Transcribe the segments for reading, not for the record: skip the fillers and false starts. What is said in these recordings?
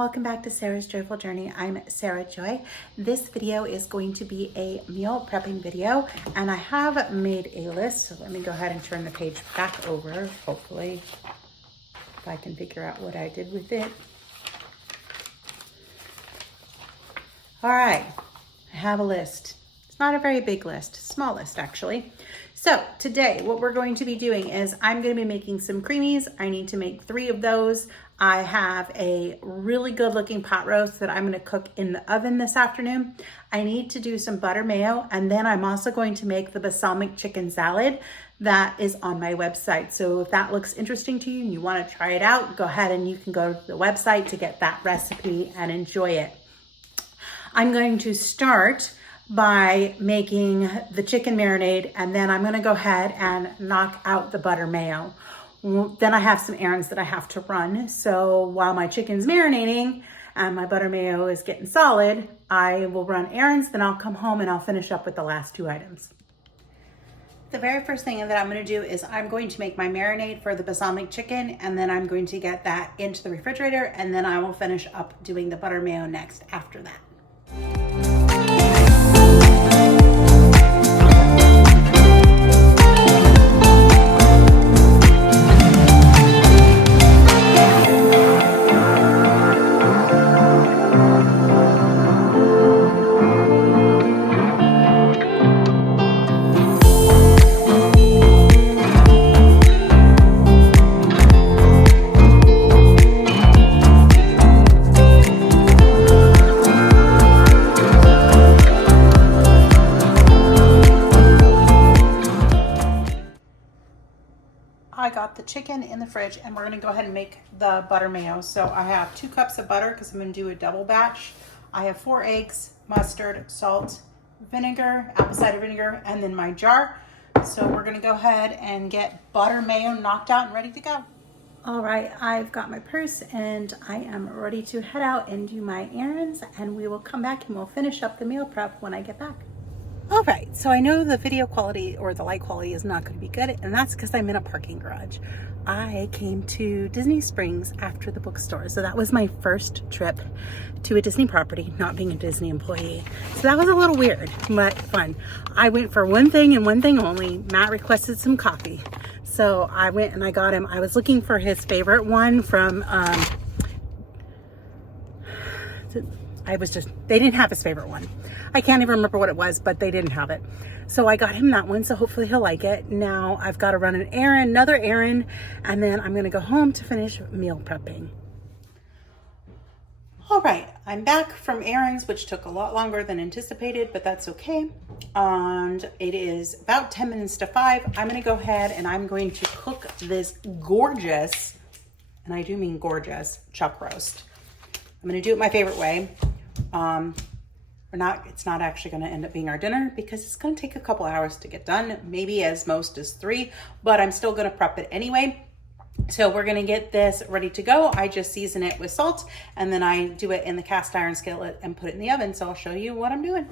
welcome back to Sarah's Joyful Journey. I'm Sarah Joy. This video is going to be a meal prepping video, and I have made a list. So let me go ahead and turn the page back over. Hopefully, if I can figure out what I did with it. All right, I have a list. It's not a very big list, small list actually. So today what we're going to be doing is I'm going to be making some creamies. I need to make 3 of those. I have a really good looking pot roast that I'm going to cook in the oven this afternoon. I need to do some butter mayo, and then I'm also going to make the balsamic chicken salad that is on my website. So if that looks interesting to you and you want to try it out, go ahead and you can go to the website to get that recipe and enjoy it. I'm going to start by making the chicken marinade, and then I'm gonna go ahead and knock out the butter mayo. Then I have some errands that I have to run. So while my chicken's marinating and my butter mayo is getting solid, I will run errands, then I'll come home and I'll finish up with the last 2 items. The very first thing that I'm gonna do is I'm going to make my marinade for the balsamic chicken, and then I'm going to get that into the refrigerator, and then I will finish up doing the butter mayo next after that. I got the chicken in the fridge, and we're gonna go ahead and make the butter mayo. So I have 2 cups of butter because I'm gonna do a double batch. I have 4 eggs, mustard, salt, vinegar, apple cider vinegar, and then my jar. So we're gonna go ahead and get butter mayo knocked out and ready to go. All right, I've got my purse and I am ready to head out and do my errands, and we will come back and we'll finish up the meal prep when I get back. All right, so I know the video quality or the light quality is not going to be good, and that's because I'm in a parking garage. I came to Disney Springs after the bookstore, so that was my first trip to a Disney property, not being a Disney employee. So that was a little weird, but fun. I went for one thing and one thing only. Matt requested some coffee, so I went and I got him. I was looking for his favorite one from, they didn't have his favorite one. I can't even remember what it was, but they didn't have it. So I got him that one, so hopefully he'll like it. Now I've got to run an errand, another errand, and then I'm gonna go home to finish meal prepping. All right, I'm back from errands, which took a lot longer than anticipated, but that's okay. And it is about 10 minutes to 5. I'm gonna go ahead and I'm going to cook this gorgeous, and I do mean gorgeous, chuck roast. I'm gonna do it my favorite way. It's not actually gonna end up being our dinner because it's gonna take a couple hours to get done, maybe as most as 3, but I'm still gonna prep it anyway. So we're gonna get this ready to go. I just season it with salt, and then I do it in the cast iron skillet and put it in the oven. So I'll show you what I'm doing.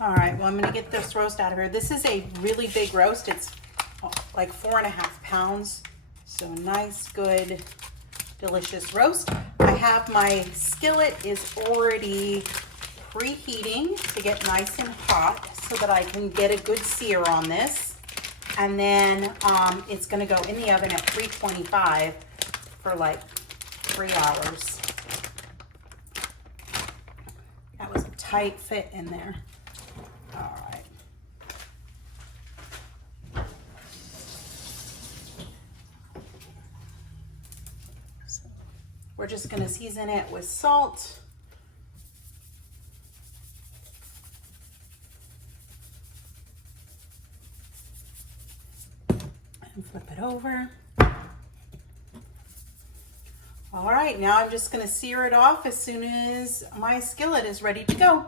All right, well, I'm gonna get this roast out of here. This is a really big roast. It's like 4.5 pounds. So nice, good, delicious roast. I have my skillet is already preheating to get nice and hot so that I can get a good sear on this. And then it's gonna go in the oven at 325 for like 3 hours. That was a tight fit in there. All right. So we're just gonna season it with salt. Flip it over. All right, now I'm just gonna sear it off as soon as my skillet is ready to go.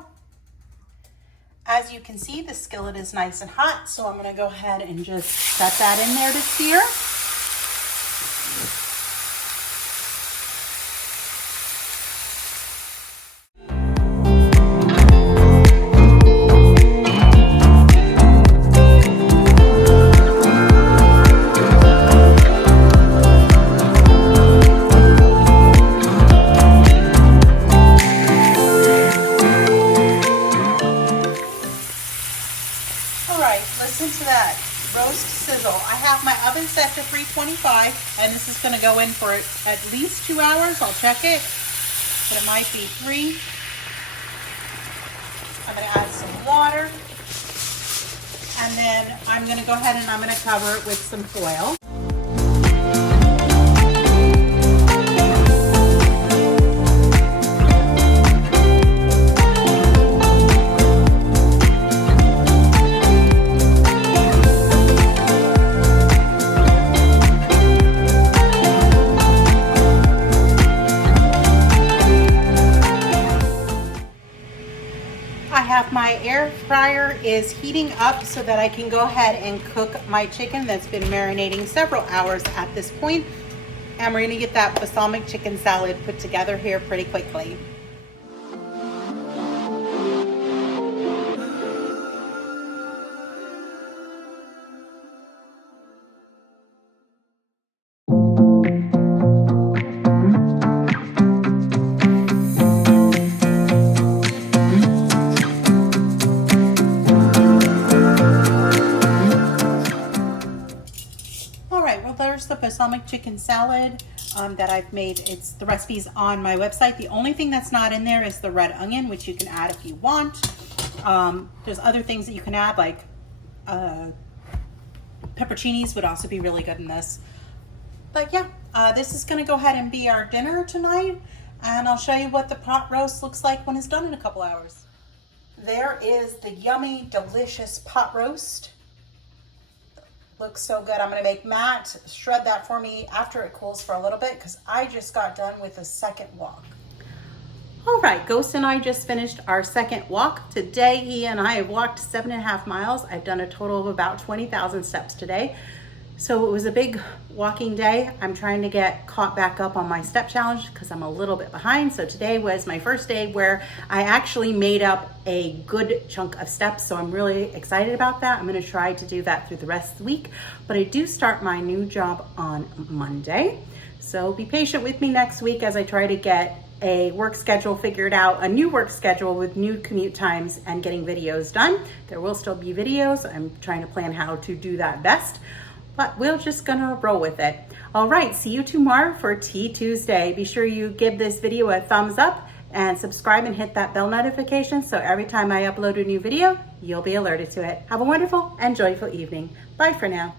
As you can see, the skillet is nice and hot, so I'm gonna go ahead and just set that in there to sear. listen to that roast sizzle. I have my oven set to 325, and this is going to go in for at least 2 hours. I'll check it, but it might be 3. I'm going to add some water, and then I'm going to go ahead and I'm going to cover it with some foil. My air fryer is heating up so that I can go ahead and cook my chicken that's been marinating several hours at this point. And we're going to get that balsamic chicken salad put together here pretty quickly. There's the balsamic chicken salad that I've made. The recipe's on my website. The only thing that's not in there is the red onion, which you can add if you want. There's other things that you can add, like pepperoncinis would also be really good in this. But yeah, this is going to go ahead and be our dinner tonight, and I'll show you what the pot roast looks like when it's done in a couple hours. There is the yummy, delicious pot roast. Looks so good. I'm going to make Matt shred that for me after it cools for a little bit because I just got done with the second walk. All right, Ghost and I just finished our second walk. Today, he and I have walked 7.5 miles. I've done a total of about 20,000 steps today. So it was a big walking day. I'm trying to get caught back up on my step challenge because I'm a little bit behind. So today was my first day where I actually made up a good chunk of steps. So I'm really excited about that. I'm going to try to do that through the rest of the week. But I do start my new job on Monday. So be patient with me next week as I try to get a work schedule figured out, a new work schedule with new commute times and getting videos done. There will still be videos. I'm trying to plan how to do that best. But we're just gonna roll with it. All right, see you tomorrow for Tea Tuesday. Be sure you give this video a thumbs up and subscribe and hit that bell notification so every time I upload a new video, you'll be alerted to it. Have a wonderful and joyful evening. Bye for now.